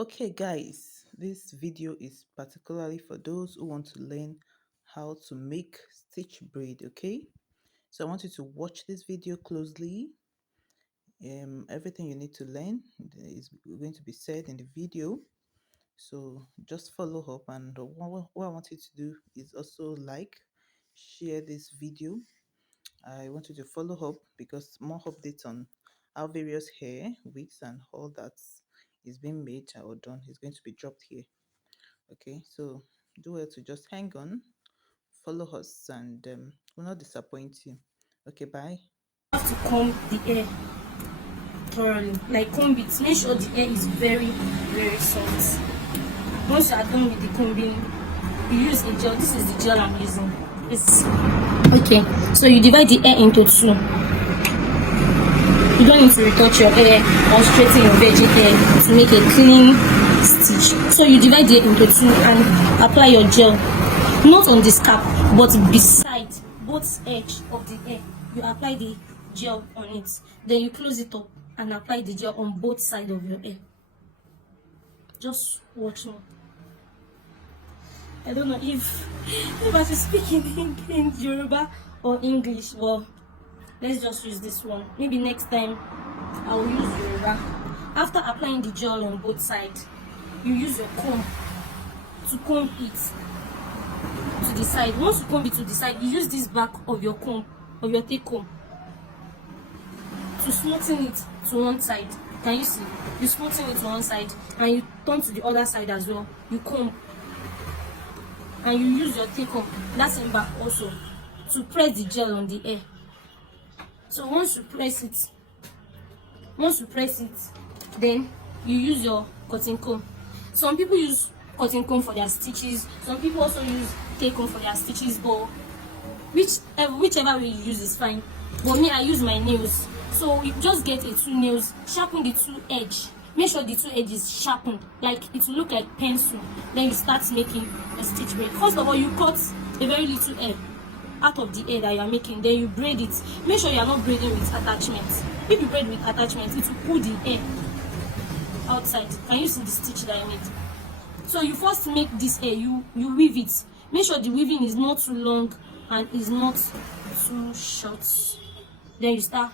Okay, guys, this video is particularly for those who want to learn how to make stitch braid. Okay, so I want you to watch this video closely. Everything you need to learn is going to be said in the video, so just follow up. And what I want you to do is also share this video. I want you to follow up because more updates on how various hair wigs and all that is being made or done is going to be dropped here. Okay, so do well to just hang on, follow us, and we'll not disappoint you. Okay, bye. You have to comb the hair thoroughly, like comb it. Make sure the hair is very, very soft. Once you are done with the combing, you use a gel. This is the gel I'm using. It's okay. So you divide the hair into two. You don't need to retouch your hair or straighten your virgin hair to make a clean stitch. So you divide it into two and apply your gel, not on the scalp but beside both edge of the hair. You apply the gel on it, then you close it up and apply the gel on both sides of your hair. Just watch me. I don't know if I should speak in Yoruba or English. Well, let's just use this one. Maybe next time I will use Yoruba. After applying the gel on both sides, you use your comb to comb it to the side. Once you comb it to the side, you use this back of your comb, of your take comb, to smoothen it to one side. Can you see? You smoothen it to one side and you turn to the other side as well. You comb and you use your take comb, that same back also, to press the gel on the hair. So once you press it, then you use your cotton comb. Some people use cotton comb for their stitches. Some people also use take comb for their stitches. But whichever way you use is fine. But me, I use my nails. So you just get a two nails, sharpen the two edge. Make sure the two edges sharpened, like it will look like pencil. Then you start making a stitch braid. First of all, you cut a very little hair out of the hair that you are making, then you braid it. Make sure you are not braiding with attachments. If you braid with attachments, it will pull the hair outside. Can you see the stitch that I made? So you first make this hair, you weave it. Make sure the weaving is not too long and is not too short. Then you start.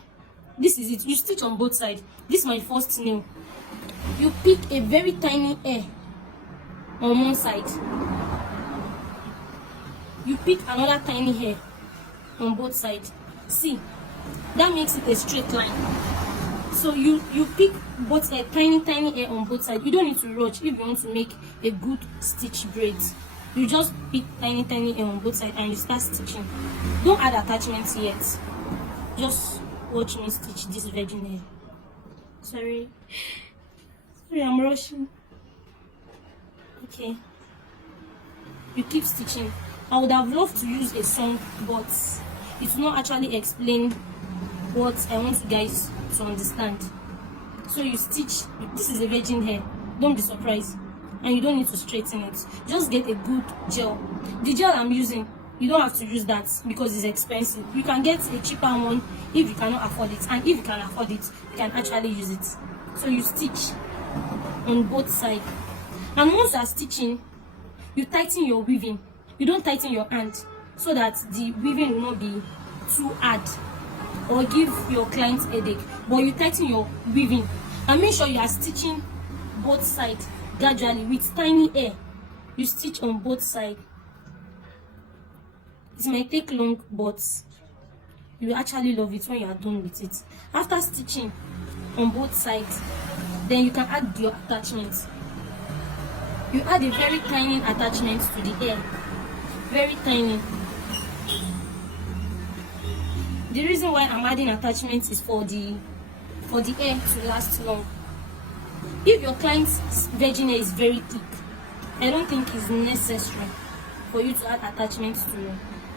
This is it. You stitch on both sides. This is my first nail. You pick a very tiny hair on one side. You pick another tiny hair on both sides. See, that makes it a straight line. So you pick both a tiny hair on both sides. You don't need to rush if you want to make a good stitch braid. You just pick tiny hair on both sides and you start stitching. Don't add attachments yet. Just watch me stitch this virgin hair. Sorry, I'm rushing. Okay, you keep stitching. I would have loved to use a song, but it will not actually explain what I want you guys to understand. So you stitch. This is a virgin hair. Don't be surprised, and you don't need to straighten it. Just get a good gel. The gel I'm using, you don't have to use that because it's expensive. You can get a cheaper one if you cannot afford it, and if you can afford it, you can actually use it. So you stitch on both sides, and once you are stitching, you tighten your weaving. You don't tighten your hand so that the weaving will not be too hard or give your client headache, but you tighten your weaving and make sure you are stitching both sides gradually with tiny hair. You stitch on both sides. It might take long, but you actually love it when you are done with it. After stitching on both sides, then you can add your attachments. You add a very tiny attachment to the hair, very tiny. The reason why I'm adding attachments is for the hair to last long. If your client's virgin hair is very thick, I don't think it's necessary for you to add attachments to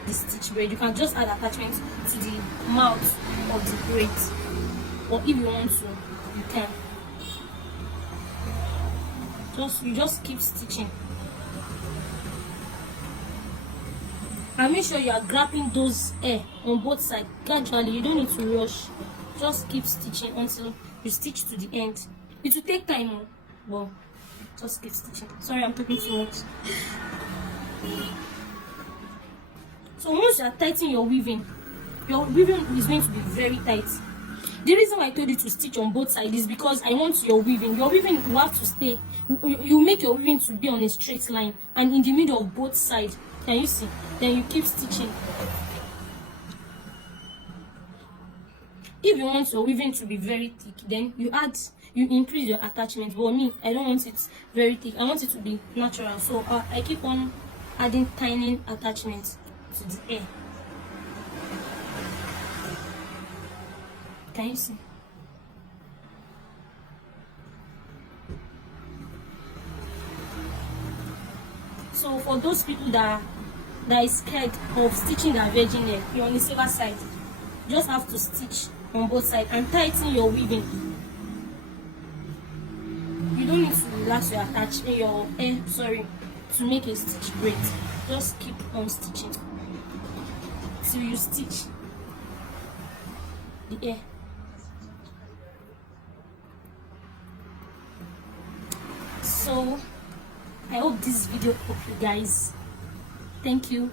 the stitch braid. You can just add attachments to the mouth of the braid, or if you want to, you can. You just keep stitching, and make sure you are grabbing those hair on both sides gradually. You don't need to rush. Just keep stitching until you stitch to the end. It will take time, but Just keep stitching. Sorry, I'm talking too much. So once you are tightening your weaving is going to be very tight. The reason why I told you to stitch on both sides is because I want your weaving will have to stay. You make your weaving to be on a straight line and in the middle of both sides. Can you see? Then you keep stitching. If you want your weaving to be very thick, then you increase your attachment. But me, I don't want it very thick. I want it to be natural. So I keep on adding tiny attachments to the hair. Can you see? So for those people that is scared of stitching their virgin hair, you're on the safer side. You just have to stitch on both sides and tighten your weaving. You don't need to relax your hair, to make a stitch braid. Just keep on stitching till you stitch the hair. So I hope this video helped you guys. Thank you.